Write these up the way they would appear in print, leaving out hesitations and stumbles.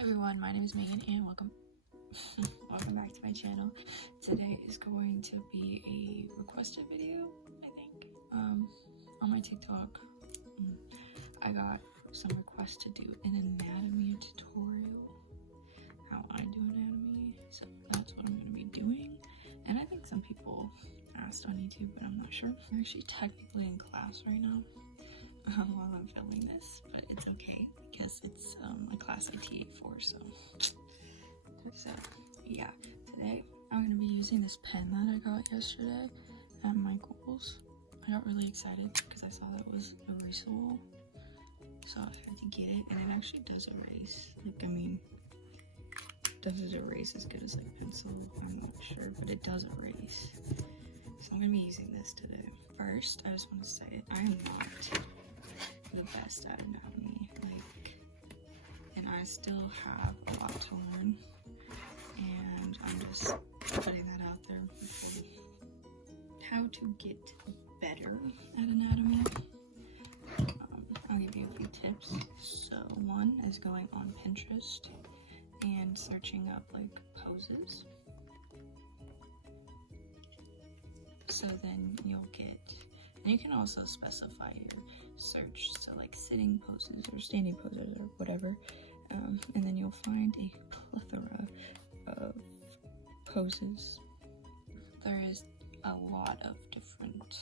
Hi everyone, my name is Megan and welcome back to my channel. Today is going to be a requested video, I think. On my TikTok, I got some requests to do an anatomy tutorial, how I do anatomy, so that's what I'm going to be doing. And I think some people asked on YouTube, but I'm not sure. I'm actually technically in class right now while I'm filming this, but it's okay because it's a class I TA for, so yeah. Today I'm going to be using this pen that I got yesterday at Michael's. I got really excited because I saw that it was erasable, so I had to get it, and it actually does erase. Like, I mean, does it erase as good as like pencil? I'm not sure, but it does erase. So I'm going to be using this today. First, I just want to say I am not the best at anatomy, and I still have a lot to learn, and I'm just putting that out there for how to get better at anatomy. I'll give you a few tips. So one is going on Pinterest and searching up like poses. So then you'll get, and you can also specify your search, so like sitting poses or standing poses or whatever, and then you'll find a plethora of poses. There is a lot of different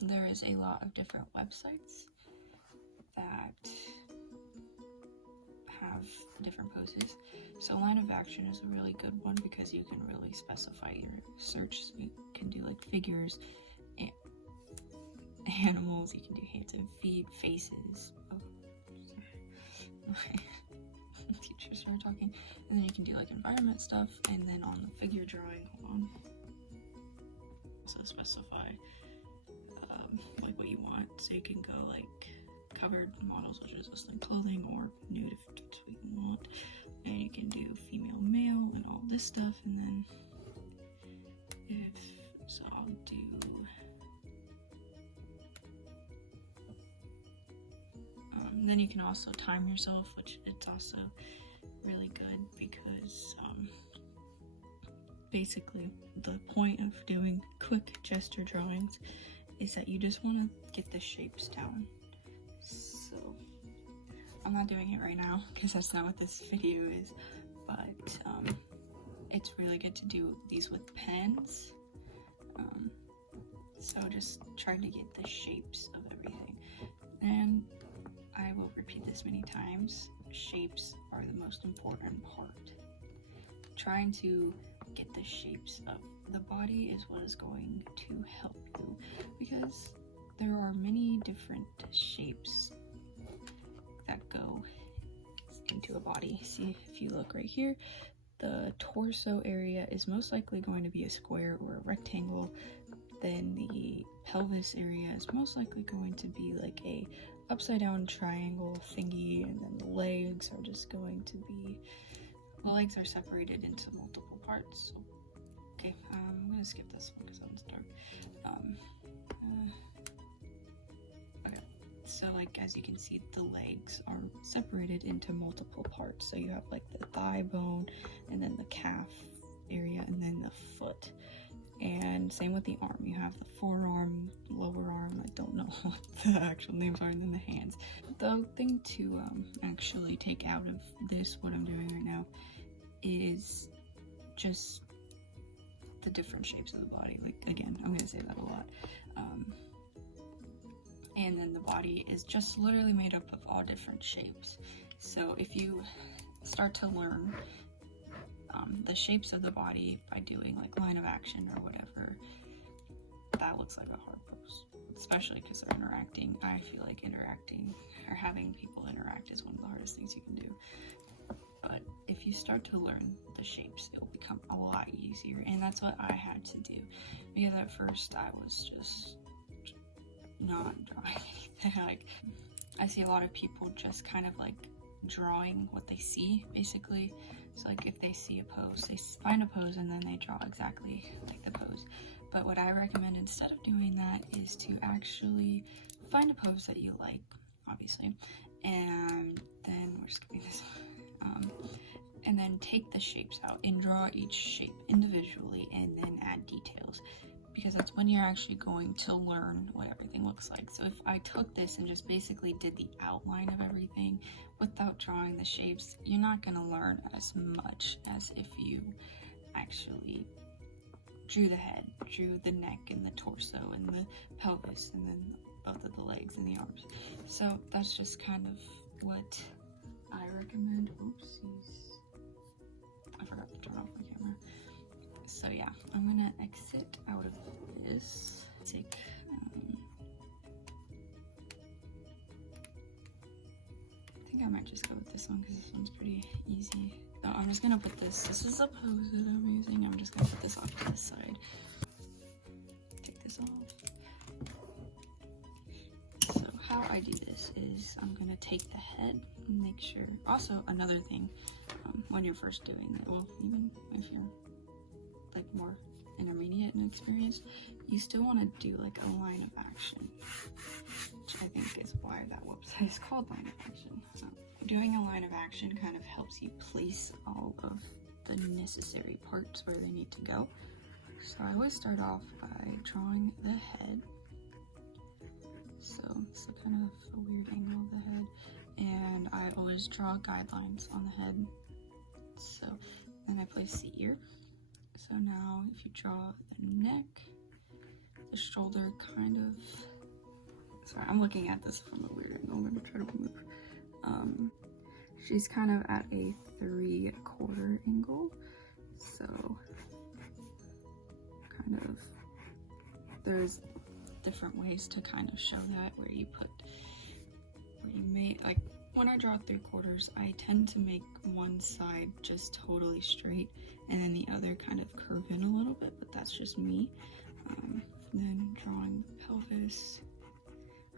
there is a lot of different websites that have different poses. So Line of Action is a really good one because you can really specify your search. So you can do like figures, animals, you can do hands and feet, faces. Oh, sorry. My teachers started talking. And then you can do like environment stuff, and then on the figure drawing, hold on. Also specify like what you want. So you can go like covered models, which is just like clothing, or nude if that's what you want, and you can do female, male, and all this stuff. And then I'll do then you can also time yourself, which it's also really good because basically the point of doing quick gesture drawings is that you just want to get the shapes down. So I'm not doing it right now because that's not what this video is, but it's really good to do these with pens. So just trying to get the shapes of everything, and I will repeat this many times, shapes are the most important part. Trying to get the shapes of the body is what is going to help you, because there are many different shapes that go into a body. See, if you look right here, the torso area is most likely going to be a square or a rectangle. Then the pelvis area is most likely going to be like a upside down triangle thingy, and then the legs are just going to be, the legs are separated into multiple parts. So, okay, I'm gonna skip this one because that one's dark. Okay, so like as you can see, the legs are separated into multiple parts. So you have like the thigh bone, and then the calf area, and then the foot. And same with the arm. You have the forearm, lower arm, I don't know what the actual names are, and then the hands. The thing to actually take out of this, what I'm doing right now, is just the different shapes of the body. Like, again, I'm gonna say that a lot. And then the body is just literally made up of all different shapes. So if you start to learn the shapes of the body by doing like Line of Action or whatever, that looks like a hard pose, especially because they're interacting. I feel like interacting or having people interact is one of the hardest things you can do. But if you start to learn the shapes, it will become a lot easier, and that's what I had to do, because at first I was just not drawing anything. Like, I see a lot of people just kind of like drawing what they see, basically. So like if they see a pose, they find a pose and then they draw exactly like the pose. But what I recommend instead of doing that is to actually find a pose that you like, obviously, and then we're skipping this and then take the shapes out and draw each shape individually and then add details, because that's when you're actually going to learn what everything looks like. So if I took this and just basically did the outline of everything without drawing the shapes, you're not going to learn as much as if you actually drew the head, drew the neck and the torso and the pelvis, and then both of the legs and the arms. So that's just kind of what I recommend. Oopsies. I forgot to turn off my camera. So yeah, I'm gonna exit out of this. Take, I think I might just go with this one because this one's pretty easy. So I'm just gonna put this is a pose that I'm using. I'm just gonna put this off to the side. Take this off. So how I do this is I'm gonna take the head and make sure, also another thing, when you're first doing it, well, even if you're like more intermediate in experience, you still want to do like a line of action, which I think is why that website is called line of action. So doing a line of action kind of helps you place all of the necessary parts where they need to go. So I always start off by drawing the head. So it's a kind of a weird angle of the head, and I always draw guidelines on the head. So then I place the ear. So now if you draw the neck, the shoulder kind of, sorry, I'm looking at this from a weird angle. I'm gonna try to move. She's kind of at a 3/4 angle. So kind of, there's different ways to kind of show that, where you may, like when I draw 3/4, I tend to make one side just totally straight and then the other kind of curve in a little bit, but that's just me. Then drawing the pelvis,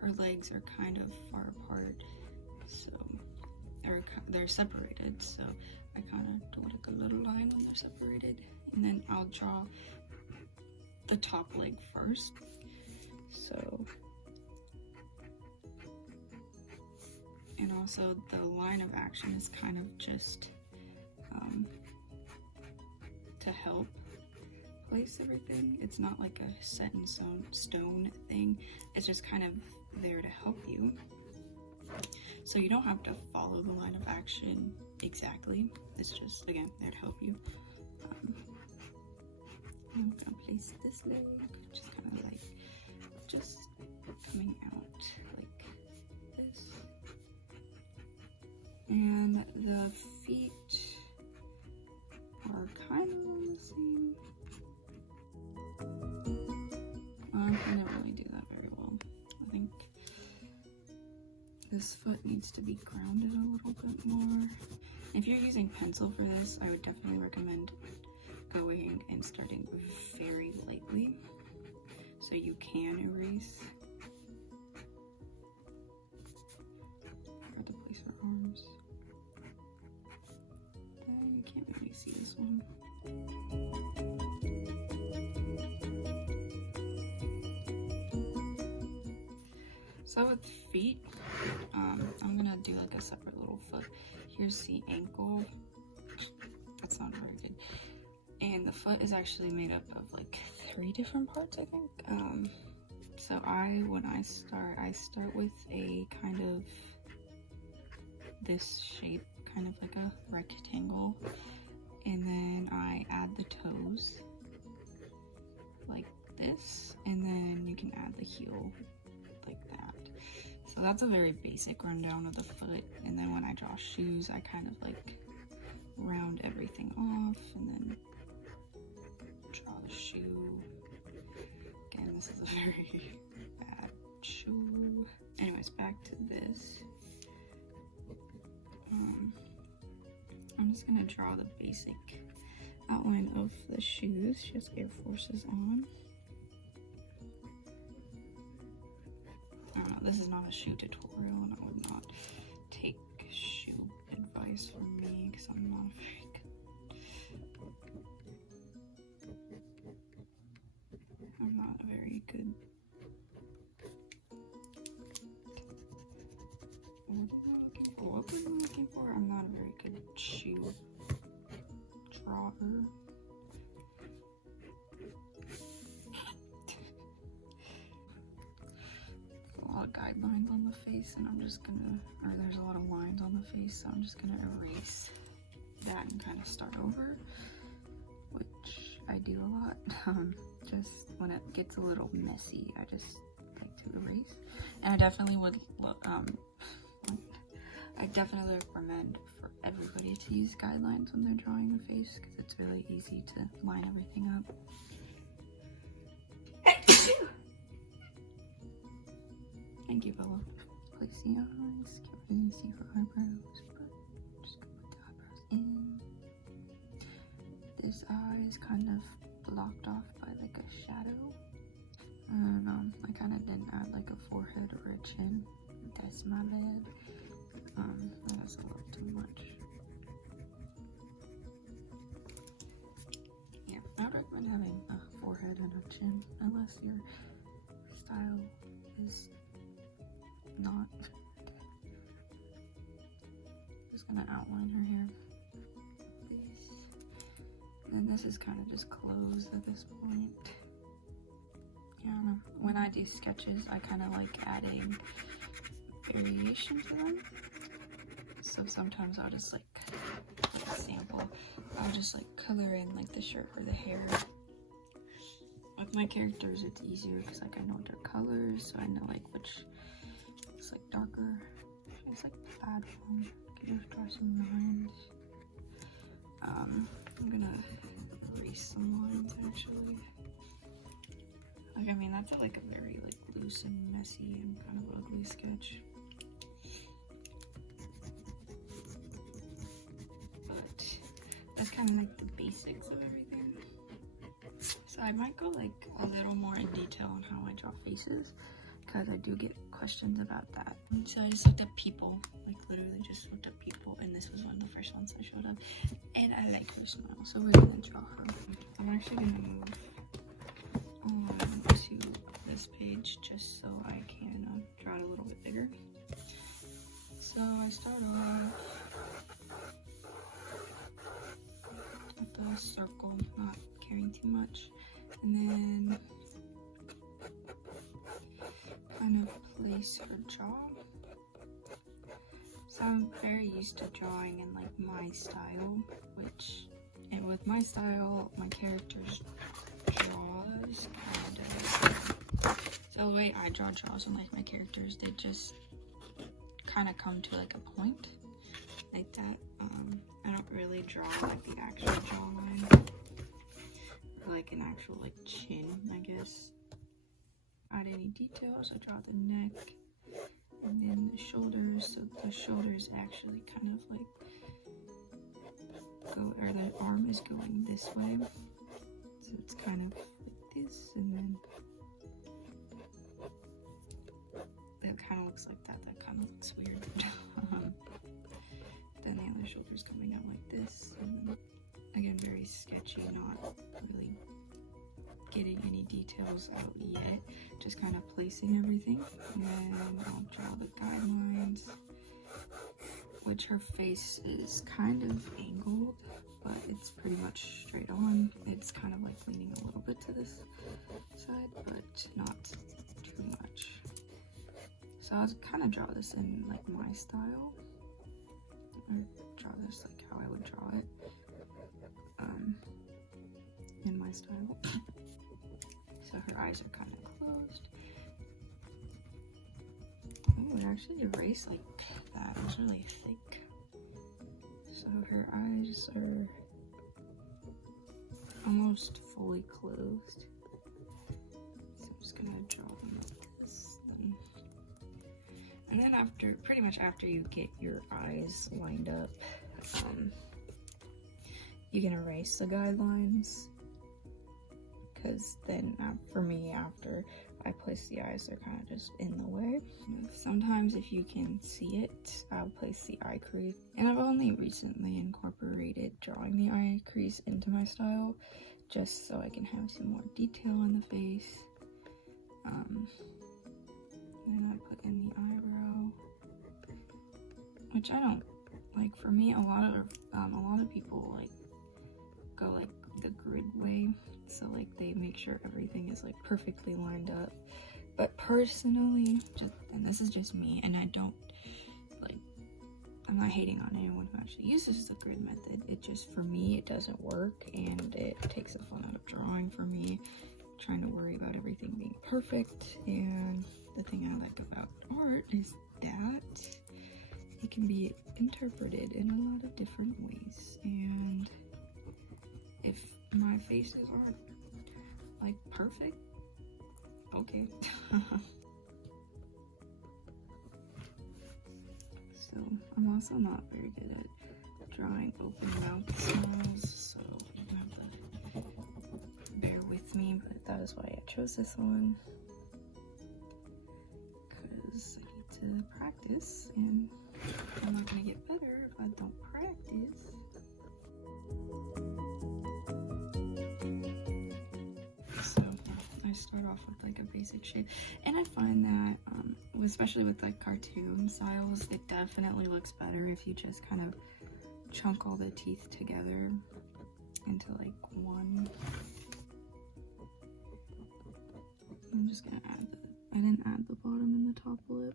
her legs are kind of far apart, so they're separated, so I kind of do like a little line when they're separated, and then I'll draw the top leg first. So, and also the line of action is kind of just to help place everything. It's not like a set in stone thing. It's just kind of there to help you. So you don't have to follow the line of action exactly. It's just, again, there to help you. I'm gonna place this leg just kind of like, just coming out like this. And the feet are kind of the same. I didn't really do that very well. I think this foot needs to be grounded a little bit more. If you're using pencil for this, I would definitely recommend going and starting very lightly so you can erase. I forgot to place her arms. You can't really see this one. So with feet, I'm gonna do like a separate little foot. Here's the ankle. That's not very good. And the foot is actually made up of like 3 different parts, I think. So when I start with a kind of this shape, kind of like a rectangle, and then I add the toes like this, and then you can add the heel like that. So that's a very basic rundown of the foot. And then when I draw shoes, I kind of like round everything off and then draw the shoe. Again, this is a very bad shoe. Anyways, back to this. I'm just gonna draw the basic outline of the shoes. She has Air Forces on. I don't know, this is not a shoe tutorial, and I would not take shoe advice from me because I'm not very good. very good. What was I looking for? I'm not a very good shoe drawer. A lot of guidelines on the face, and I'm just gonna, or there's a lot of lines on the face, so I'm just gonna erase that and kind of start over, which I do a lot. Just when it gets a little messy, I just like to erase. And I definitely would I definitely recommend for everybody to use guidelines when they're drawing a face, because it's really easy to line everything up. Thank you, Bella. Place the eyes, get really easy for eyebrows, but just gonna put the eyebrows in. This eye is kind of blocked off by like a shadow. And I kind of didn't add like a forehead or a chin. That's my bad. That's a little too much. Yeah, I would recommend having a forehead and a chin, unless your style is not. Just gonna outline her hair. And this is kind of just closed at this point. Yeah, I don't know. When I do sketches, I kind of like adding variation to them. So sometimes I'll just like a sample, I'll just like color in like the shirt or the hair. With my characters, it's easier because like I know their colors, so I know like which is like darker. It's like plaid one. Can just draw some lines. I'm gonna erase some lines actually. Like, I mean, that's like a very like loose and messy and kind of ugly sketch. But that's kind of like the basics of everything. So I might go like a little more in detail on how I draw faces, because I do get questions about that. So I just looked up people, like literally just looked up people, and this was one of the first ones I showed up. And I like her smile, so we're gonna draw her. I'm actually gonna move on to this page just so I can draw it a little bit bigger. So I start off with the circle, not caring too much, and then kind of place her jaw. So I'm very used to drawing in like my style, and with my style, my characters jaws kind of, so the way I draw jaws and like my characters, they just kind of come to like a point like that. I don't really draw like the actual jawline or like an actual like chin, I guess. Add any details. I draw the neck and then the shoulders, so the shoulders actually kind of like go, or the arm is going this way, so it's kind of like this, and then that kind of looks like that. That kind of looks weird. Then the other shoulder's coming out like this, and then, again, very sketchy, not really getting any details out yet, just kind of placing everything. And then I'll draw the guidelines, which her face is kind of angled, but it's pretty much straight on. It's kind of like leaning a little bit to this side, but not too much. So I'll kind of draw this in like my style, or draw this like how I would draw it in my style. So her eyes are kind of closed. Oh, it actually erased like that. It was really thick. So her eyes are almost fully closed. So I'm just gonna draw them like this. And then after, pretty much after you get your eyes lined up, you can erase the guidelines. Because then for me, after I place the eyes, they're kind of just in the way. Sometimes if you can see it, I'll place the eye crease. And I've only recently incorporated drawing the eye crease into my style, just so I can have some more detail on the face. Then I put in the eyebrow, which I don't like. For me, a lot of people like go like the grid way, so like they make sure everything is like perfectly lined up. But personally, and this is just me, and I don't like, I'm not hating on anyone who actually uses the grid method. It just, for me, it doesn't work, and it takes the fun out of drawing for me, trying to worry about everything being perfect. And the thing I like about art is that it can be interpreted in a lot of different ways, and if my faces aren't like perfect, okay. So I'm also not very good at drawing open mouth smiles, so you have to bear with me, but that is why I chose this one, because I need to practice, and I'm not gonna get better if I don't practice. So I start off with like a basic shape, and I find that especially with like cartoon styles, it definitely looks better if you just kind of chunk all the teeth together into like one. I'm just gonna add I didn't add the bottom and the top lip,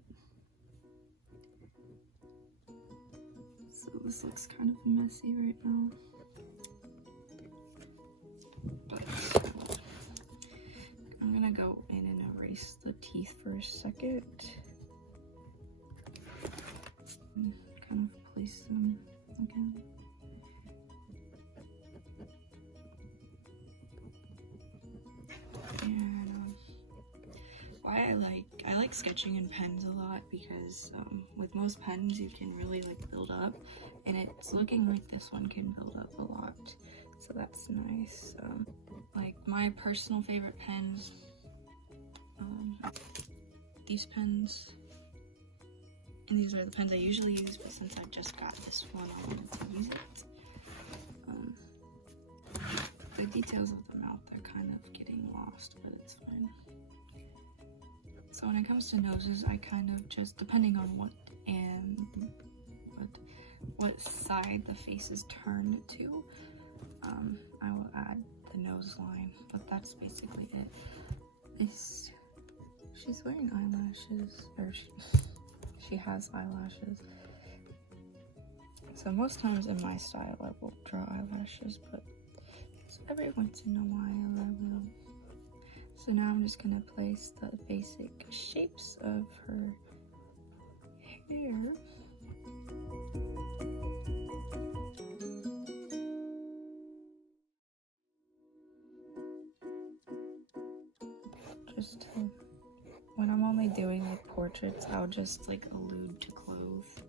so this looks kind of messy right now. But I'm gonna go in and erase the teeth for a second and kind of place them again. And why I like sketching in pens a lot, because with most pens you can really like build up, and it's looking like this one can build up a lot, so that's nice. Like my personal favorite pens, these pens, and these are the pens I usually use, but since I just got this one, I wanted to use it. The details of the mouth are kind of getting lost, but it's fine. So when it comes to noses, I kind of just, depending on what side the face is turned to, I will add the nose line, but that's basically it. She's wearing eyelashes, or she has eyelashes. So most times in my style I will draw eyelashes, but every once in a while I will. So now I'm just gonna place the basic shapes of her hair. Just when I'm only doing like portraits, I'll just like allude to clothes.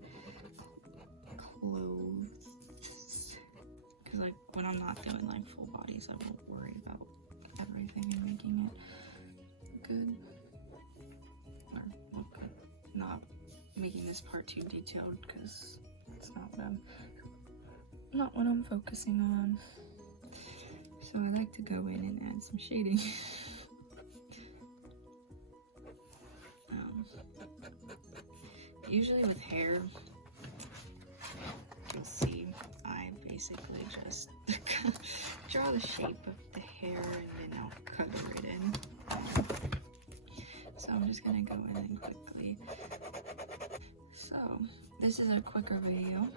Because like when I'm not doing like full bodies, I won't worry about everything and making it good. Or not making this part too detailed, because that's not what I'm focusing on. So I like to go in and add some shading. Usually with hair, you'll see I basically just draw the shape of the hair and then I'll color it in. So I'm just gonna go in and quickly. So this is a quicker video,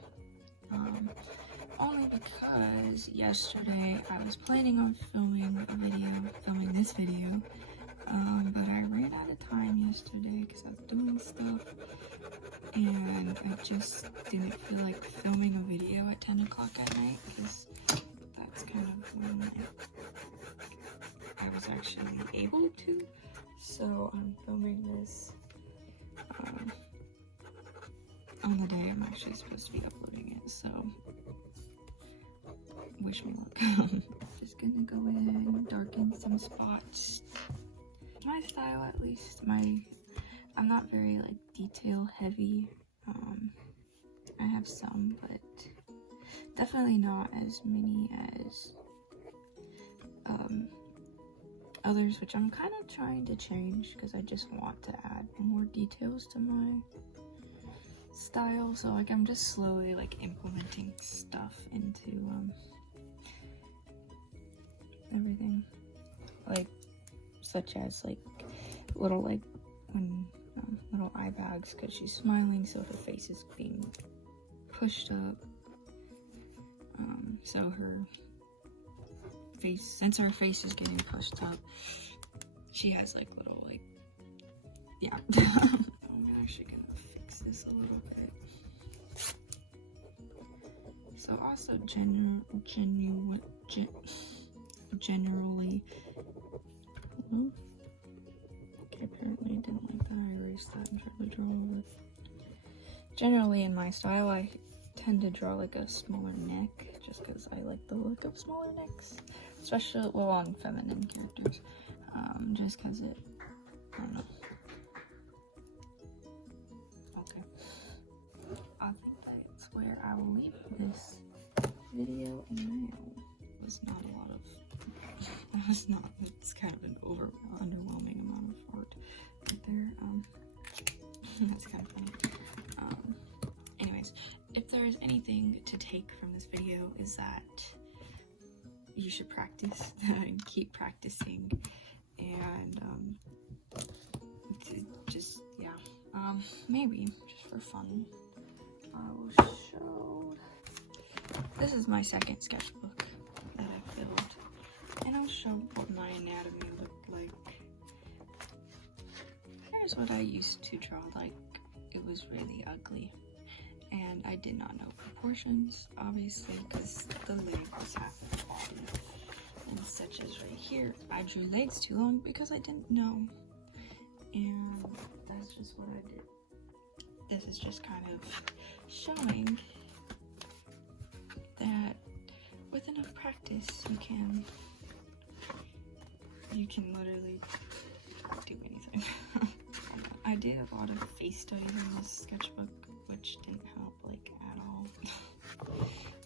only because yesterday I was planning on filming this video, but I ran out of time yesterday because I was doing stuff, and I just didn't feel like filming a video at 10 o'clock at night, because that's kind of when I was actually able to. So I'm filming this on the day I'm actually supposed to be uploading it, so wish me luck. Just gonna go in and darken some spots. My style, at least, I'm not very like detail heavy. I have some, but definitely not as many as others, which I'm kind of trying to change because I just want to add more details to my style. So like I'm just slowly like implementing stuff into everything, like such as like little like when little eye bags because she's smiling, so her face is being pushed up. So her face, since her face is getting pushed up, she has like little like, yeah. I'm actually gonna fix this a little bit. So also generally, okay, apparently I didn't like that. I erased that and tried to draw over it. Generally in my style, I tend to draw like a smaller neck just because I like the look of smaller necks, especially well on feminine characters, just because it, I don't know. Okay, I think that's where I will leave this video now. It was not a lot of, it's kind of an underwhelming amount of art right there. That's kind of funny. Anyways, if there's anything to take from this video is that you should practice and keep practicing, and just yeah, maybe just for fun I will show. This is my second sketchbook that I filled, and I'll show what my anatomy looked like. Here's what I used to draw like. It was really ugly. And I did not know proportions, obviously, because the leg was half of the body. And such as right here, I drew legs too long because I didn't know. And that's just what I did. This is just kind of showing that with enough practice, you can literally do anything. I did a lot of face studies in this sketchbook, which didn't help like at all.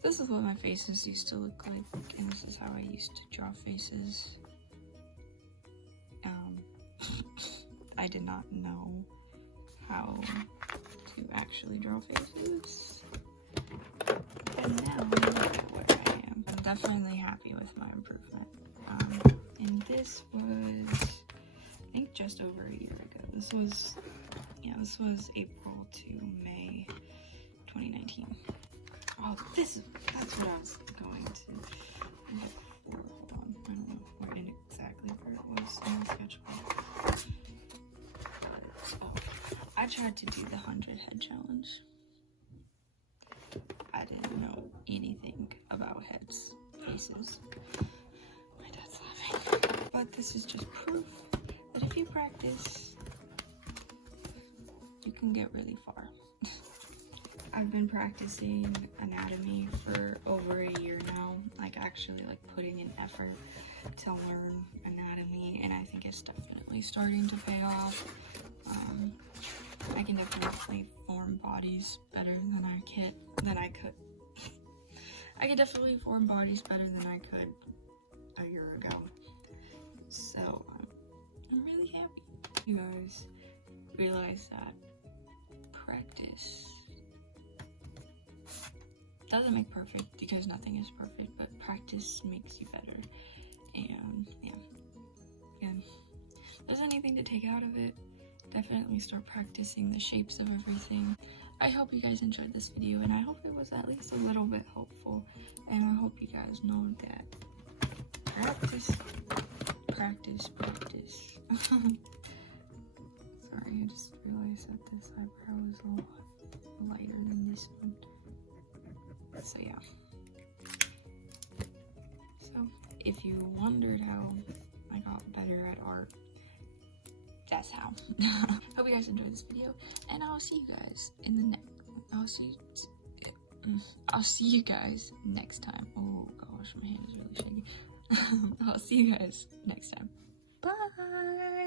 This is what my faces used to look like, and this is how I used to draw faces. I did not know how to actually draw faces, and now look at where I am. I'm definitely happy with my improvement. And this was, I think, just over a year ago. This was April to May 2019. Oh, that's what I was going to. Hold on, I don't know where exactly where it was in the sketchbook. Oh, I tried to do the 100 head challenge. I didn't know anything about heads, faces. My dad's laughing. But this is just proof that if you practice, you can get really far. I've been practicing anatomy for over a year now, like actually like putting in effort to learn anatomy, and I think it's definitely starting to pay off. I can definitely form bodies better than I could. I can definitely form bodies better than I could a year ago. So I'm really happy. You guys realize that practice doesn't make perfect, because nothing is perfect, but practice makes you better. And yeah, if there's anything to take out of it, definitely start practicing the shapes of everything. I hope you guys enjoyed this video, and I hope it was at least a little bit helpful, and I hope you guys know that practice. Sorry, I just realized that this eyebrow is a lot lighter than this one. So yeah. So if you wondered how I got better at art, that's how. Hope you guys enjoyed this video, and I'll see you guys in the next. I'll see you guys next time. Oh gosh, my hand is really shaking. I'll see you guys next time. Bye.